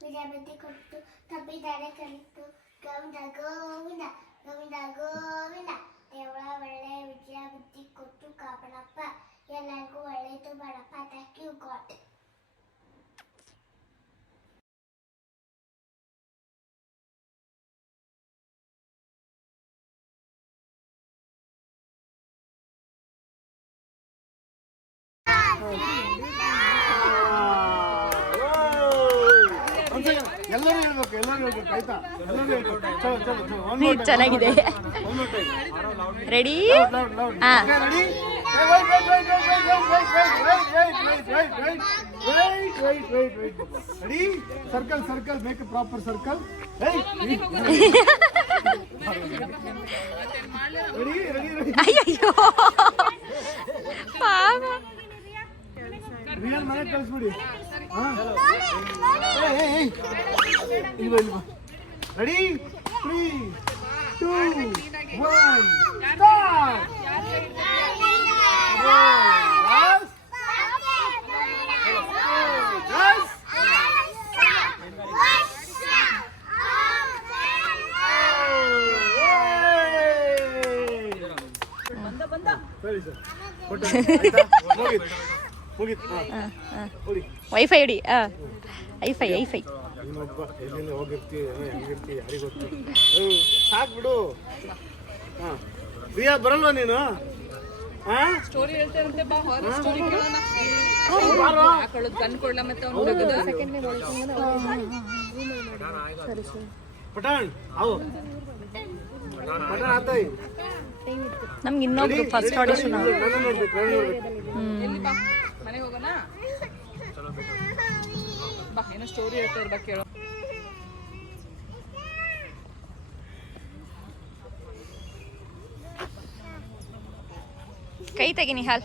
ವಿದ್ಯಾಬುದ್ಧಿ ಕೊಟ್ಟು ತಪ್ಪಿದರೆ ಕಲಿತು ಗೋವಿಂದ ಗೋವಿಂದ ಗೋವಿಂದ ಗೋವಿಂದ ದೇವಳ ಒಳ್ಳೆ ವಿದ್ಯಾಬುದ್ಧಿ ಕೊಟ್ಟು ಕಾಪಾಡಪ್ಪ ಎಲ್ಲರಿಗೂ ಒಳ್ಳೆಯದು ಮಾಡಪ್ಪ ಥ್ಯಾಂಕ್ ಯು ಗಾಡ್ ಎಲ್ಲರೂ ಹೇಳ್ಬೇಕು ಆಯ್ತಾ ಚೆನ್ನಾಗಿದೆ ready ready circle circle make proper circle ಅಯ್ಯೋ ರಿಯಲ್ ಮನೆ ಕಳಿಸ್ಬಿಡಿ ರೆಡಿ 3 2 1 ಸ್ಟಾರ್ಟ್ ಸರಿ ಸರ್ ವೈಫೈ ಇಡಿ ಐಫೈ ಐಫೈ ಇನ್ನೊಬ್ಬ ಎಲ್ಲಿಂದ ಹೋಗಿರ್ತೀವಿ ಹೆಂಗಿರ್ತೀವಿ ಯಾರಿಗೆ ಗೊತ್ತು ಸಾಕು ಬಿಡು ಹಾಂ ಪ್ರಿಯಾ ಬರಲ್ವಾ ನೀನು ಸ್ಟೋರಿ ಹೇಳ್ತಾರಂತೆ ಬಾ ಹಾರರ್ ಸ್ಟೋರಿ ಕೇಳೋಣ ಹಾಕೊಳ್ಳೋದು ಗನ್ ಕೊಡ್ಲ ಮತ್ತೆ ಅವ್ನು ಪಠಾಣ್ ಅವು ಪಠಾಣ್ ಆತಾಯಿ ನಮ್ಗೆ ಇನ್ನೊಬ್ರು ಫಸ್ಟ್ ಆಡಿಷನ್ ಎಲ್ಲಿ ಬಾ ಮನೆಗೆ ಹೋಗೋಣ ಬಾ ಏನೋ ಸ್ಟೋರಿ ಹೇಳ್ತಾ ಇರ್ಬಾ ಕೇಳೋ ಕೈ ತೆಗಿ ನಿಹಾಲ್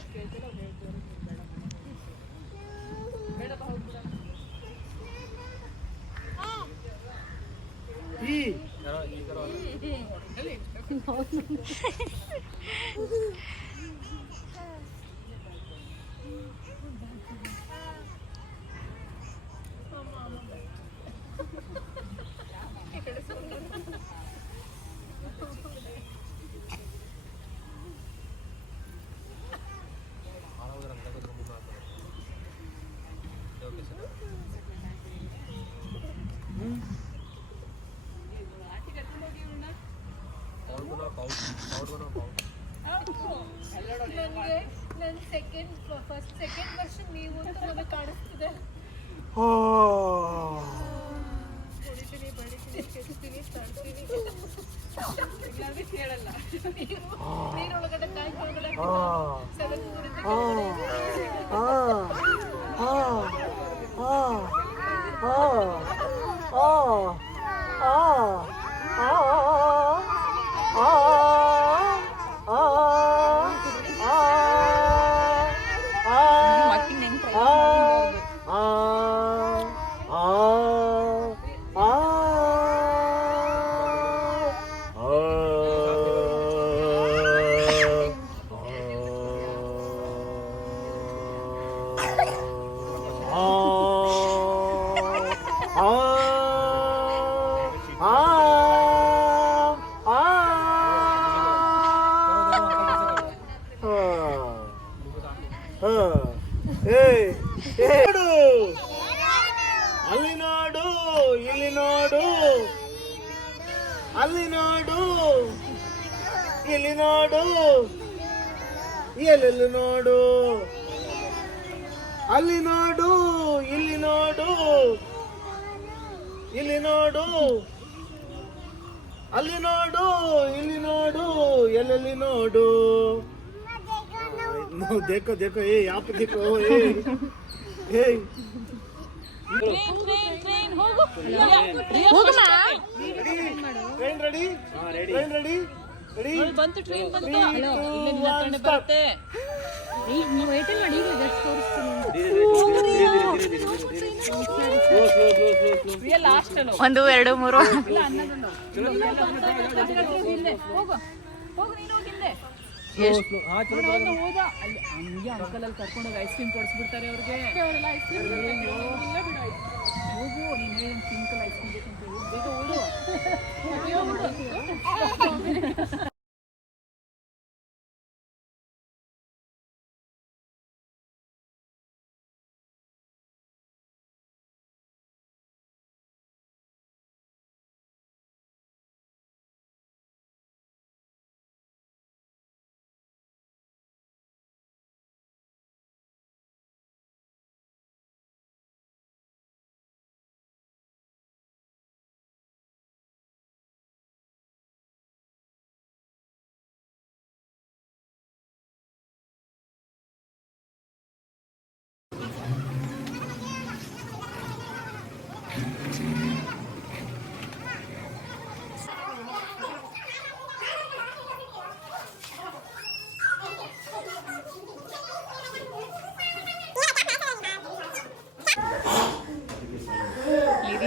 ನನ್ನ ಸೆಕೆಂಡ್ ವರ್ಷನ್ ನೀವು ಅಂತ ನನಗೆ ಕಾಣಿಸ್ತಿದೆ ಹೊಡಿತೀನಿ ಬಡಿತೀನಿ ಕೆಡ್ತೀನಿ ತಡ್ತೀನಿ ಎಲ್ಲರೂ ಕೇಳಲ್ಲ ನೀರೊಳಗಡೆ ಟ್ಯಾಂಕ್ ಒಳಗಡೆ ಸೆವೆನ್ ಅಲ್ಲಿ ನೋಡು ಇಲ್ಲಿ ನೋಡು ಅಲ್ಲಿ ನೋಡು ಇಲ್ಲಿ ನೋಡು ಎಲ್ಲೆಲ್ಲಿ ನೋಡು ಅಲ್ಲಿ ನೋಡು ಇಲ್ಲಿ ನೋಡು ಇಲ್ಲಿ ನೋಡು ಅಲ್ಲಿ ನೋಡು ಇಲ್ಲಿ ನೋಡು ಎಲ್ಲೆಲ್ಲಿ ನೋಡು देखो देखो ये यहाँ पे देखो ये train ready train ready ready ಬಂತು ಟ್ರೈನ್ ಬಂತು ಹಲೋ ಇಲ್ಲಿ ನಿನ್ನ ಹತ್ರನೇ ಬರುತ್ತೆ ನೀವು ವೇಟ್ ಮಾಡಿ ಈಗ ಜಸ್ಟ್ ತೋರಿಸ್ತೀನಿ ರಿಯಲ್ ಲಾಸ್ಟ್ ಅಲ್ಲ 1 2 3 ಇಲ್ಲ ಅನ್ನದಲ್ಲ ಹೋಗು ಹೋಗು ನೀನು ಹೋಗಿಂದೆ ಹೋದ ಅಲ್ಲಿ ಹಂಗೆ ಅಂಕಲ್ ಅಲ್ಲಿ ಕರ್ಕೊಂಡೋಗಿ ಐಸ್ ಕ್ರೀಮ್ ಕೊಡಿಸ್ಬಿಡ್ತಾರೆ ಅವ್ರಿಗೆ ಹೋಗು ನೀನು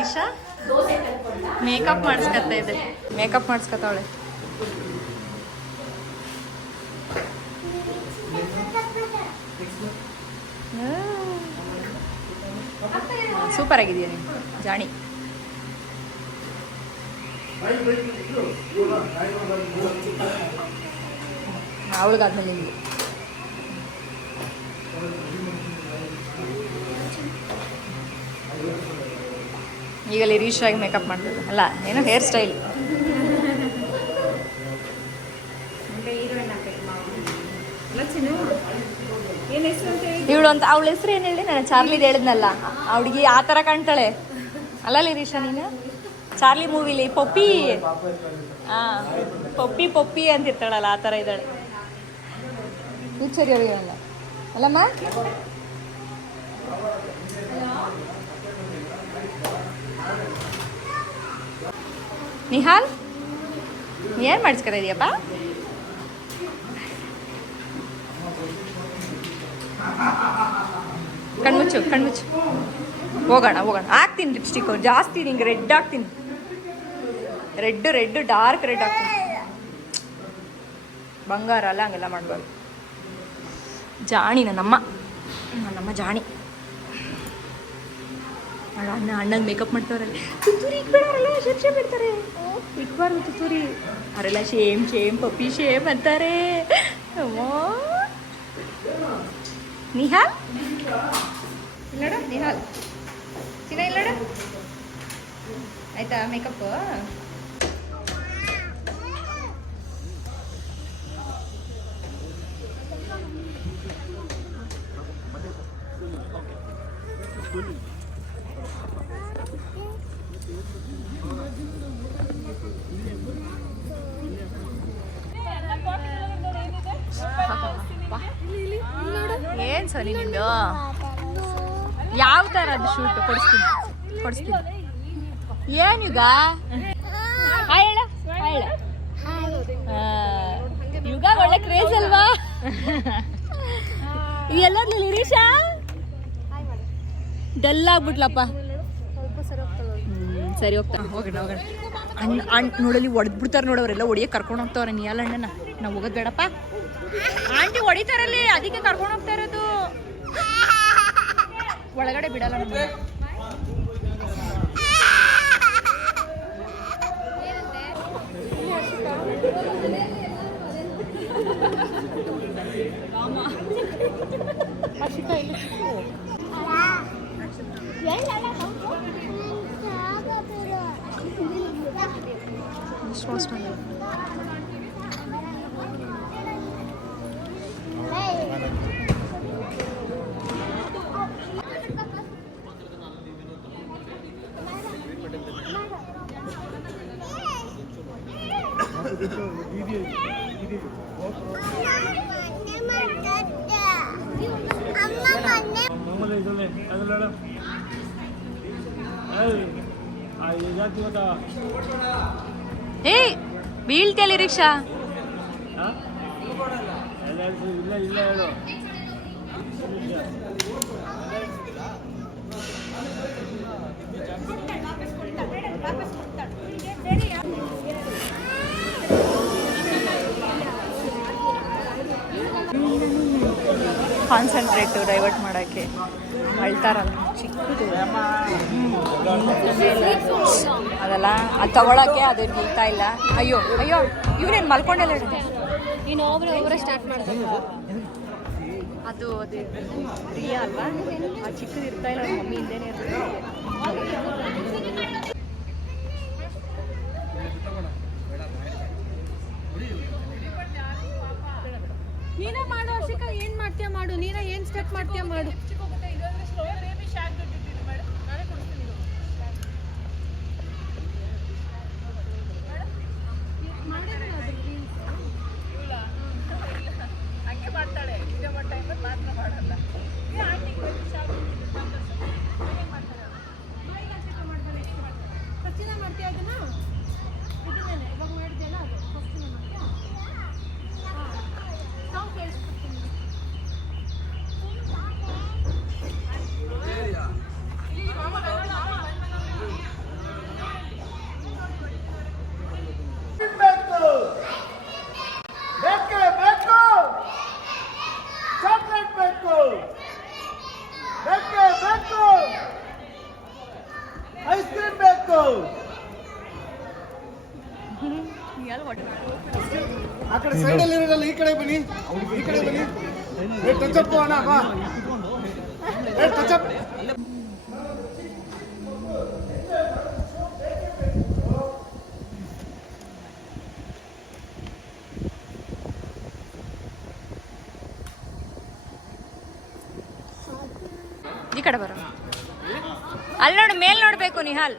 ಲಿರೀಶಾ ಮೇಕಪ್ ಮಾಡಿಸ್ಕೊತಾ ಇದೆ. ಮೇಕಪ್ ಮಾಡಿಸ್ಕೊತಾವಳೆ. ಸೂಪರ್ ಆಗಿದೆಯಾ ನೀನು ಜಾಣಿ. ಅವಳಿಗಾದ್ಮೇಲೆ ನಿಂದು. ಈಗ ಲಿರೀಶಾಗಿ ಮೇಕಪ್ ಮಾಡ್ತದೆ ಅಲ್ಲ, ಏನೋ ಹೇರ್ ಸ್ಟೈಲ್. ಇವಳು ಅಂತ ಅವಳ ಹೆಸರು ಏನು ಹೇಳಿ, ನಾನು ಚಾರ್ಲಿದು ಹೇಳಿದ್ನಲ್ಲ, ಆ ಹುಡುಗಿ ಆ ಥರ ಕಾಣ್ತಾಳೆ ಅಲ್ಲ ಲಿರೀಶಾ ನೀನು? ಚಾರ್ಲಿ ಮೂವಿಲಿ ಪಪ್ಪಿ, ಹಾಂ ಪಪ್ಪಿ ಪಪ್ಪಿ ಅಂತಿರ್ತಾಳಲ್ಲ, ಆ ಥರ ಇದ್ದಾಳೆ. ಇದು ಸರಿ ಅಲ್ಲ ಅಲ್ಲಮ್ಮ? ನಿಹಾಲ್ ಏನು ಮಾಡಿಸ್ಕೊತಾ ಇದೀಯಪ್ಪ? ಕಣ್ಮುಚ್ಚು ಕಣ್ಮುಚ್ಚು. ಹೋಗೋಣ ಹೋಗೋಣ. ಹಾಕ್ತೀನಿ ಲಿಪ್ಸ್ಟಿಕ್ ಜಾಸ್ತಿ, ನಿಂಗೆ ರೆಡ್ ಹಾಕ್ತೀನಿ. ರೆಡ್ ಡಾರ್ಕ್ ರೆಡ್ ಹಾಕ್ತೀನಿ. ಬಂಗಾರ ಅಲ್ಲ, ಹಂಗೆಲ್ಲ ಮಾಡಬಾರ್ದು. ಜಾಣಿ ನನ್ನಮ್ಮ ಜಾಣಿ. ಅಣ್ಣನ ಮೇಕಪ್ ಮಾಡ್ತಾರಲ್ಲ, ತುತ್ತೂರಿ ಇಕ್ಬೇಡಾರಲ್ಲ, ಶೇಮ್ ಬಿಡ್ತಾರೆ. ಇಕ್ಬಾರ್ದು ತುತ್ತೂರಿ. ಅವರೆಲ್ಲ ಶೇಮ್ ಪಪ್ಪಿ ಶೇಮ್ ಅಂತಾರೆ. ನಿಹಾಲ್ ಇಲ್ಲಡ, ನಿಹಾಲ್ ಚಿನ್ನ ಇಲ್ಲಡ. ಆಯ್ತಾ ಮೇಕಪ್? ಏನ್ ಸರಿ ನಿಂದು? ಯಾವ ಥರ ಅದು ಶೂಟ್? ಕೊಡಿಸ್ತೀನಿ. ಏನೀಗ ಹೇಳ ಯುಗ ಒಳ್ಳೆ ಕ್ರೇಜ್ ಅಲ್ವಾ? ಎಲ್ಲೋದ್ಲಿ ಲಿರೀಶಾ? ಡಲ್ ಆಗ್ಬಿಟ್ಲಪ್ಪ. ಸರಿ ಹೋಗ್ತಾ ಹೋಗೋಣ. ನೋಡಲಿ ಹೊಡೆದ್ಬಿಡ್ತಾರೆ ನೋಡೋರೆಲ್ಲ, ಹೊಡಿಯಕ್ಕೆ ಕರ್ಕೊಂಡು ಹೋಗ್ತಾವ್ರೆ. ನೀಯಲ್ಲ ಅಣ್ಣನ ನಾವು ಹೋಗೋದು ಬೇಡಪ್ಪ. ಆಂಟಿ ಹೊಡಿತಾರಲ್ಲಿ, ಅದಕ್ಕೆ ಕರ್ಕೊಂಡು ಹೋಗ್ತಾ ಇರೋದು. ಒಳಗಡೆ ಬಿಡಲ್ಲ ನಮ್ಗೆ. ಏಯ್ ಬೀಳ್ತಿಯಲ್ಲಿ ರಿಕ್ಷಾ. ಕಾನ್ಸಂಟ್ರೇಟು ಡೈವರ್ಟ್ ಮಾಡೋಕ್ಕೆ ಅಳ್ತಾರಲ್ಲ ಚಿಕ್ಕದು ಅದಲ್ಲ, ಅದು ತಗೊಳಕ್ಕೆ ಅದು ನಿಲ್ತಾ ಇಲ್ಲ. ಅಯ್ಯೋ ಇವ್ರೇನು ಮಲ್ಕೊಂಡೆಲ್ಲ ನೀನು ಒಬ್ಬರೇ ಸ್ಟಾರ್ಟ್ ಮಾಡ್ತಾರೆ. ಅದು ಪ್ರಿಯಾ ಅಲ್ವಾ, ಆ ಚಿಕ್ಕದು ಇರ್ತಾ ಇಲ್ಲ, ಮಮ್ಮಿ ಹಿಂದೆನೇ ಇರ್ತದೆ. ನೀನೇ ಮಾಡು ಹರ್ಷಿಕಾ, ಏನ್ ಮಾಡ್ತೀಯ ಮಾಡು. ನೀನೇ ಏನ್ ಸ್ಟೆಪ್ ಮಾಡ್ತೀಯ ಮಾಡು. ಹಂಗೆ ಮಾಡ್ತಾಳೆ, ವಿಡಿಯೋ ಮಾಡೋ ಟೈಮಲ್ಲಿ ಮಾತ್ರ ಮಾಡಲ್ಲ. ಫಸ್ಟಿನ ಮಾಡ್ತೀಯ ಅದನ್ನ? ಇದನ್ನೇನೆ ಇವಾಗ ಮಾಡಿದ್ಯಲ್ಲ, ಅದು ಫಸ್ಟಿನ ಮಾಡ್ತೀಯ? ಸಾಂಗ್ ಕೇಳಿಸ್ಕೊಡ್ತೀನಿ. ಐಸ್ ಕ್ರೀಮ್ ಬೇಕು. ಆ ಕಡೆ ಸೈಡಲ್ಲಿ ಇರೋದಲ್ಲ, ಈ ಕಡೆ ಬನ್ನಿ, ಈ ಕಡೆ ಬನ್ನಿ. ಟಚ್ ಅಪ್ ಅಣ್ಣ ಬಾ, ಟಚ್ ಅಪ್. ಈ ಕಡೆ ಬರೋ. ಅಲ್ಲಿ ನೋಡು, ಮೇಲ್ ನೋಡ್ಬೇಕು Nihal.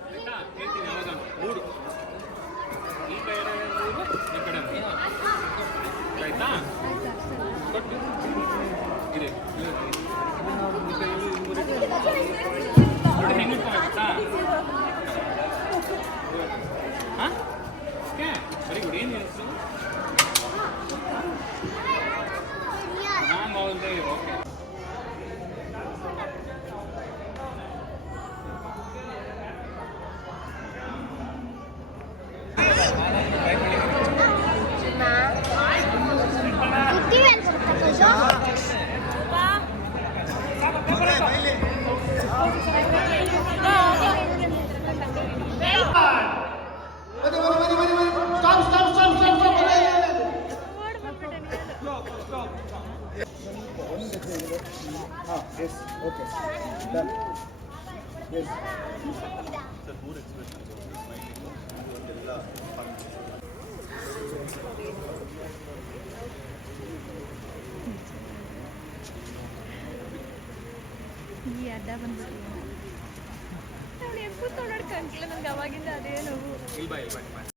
Yes, okay, done. Yes. ಈ ಅಡ್ಡ ಬಂದ್ಬಿಟ್ಟು ನೋಡಿ, ಎಪ್ಪತ್ತು ನೋಡೋಕೆ ಕಾಣಿಲ್ಲ ನನಗೆ ಅವಾಗಿಂದ. ಅದೇ ನೋವು.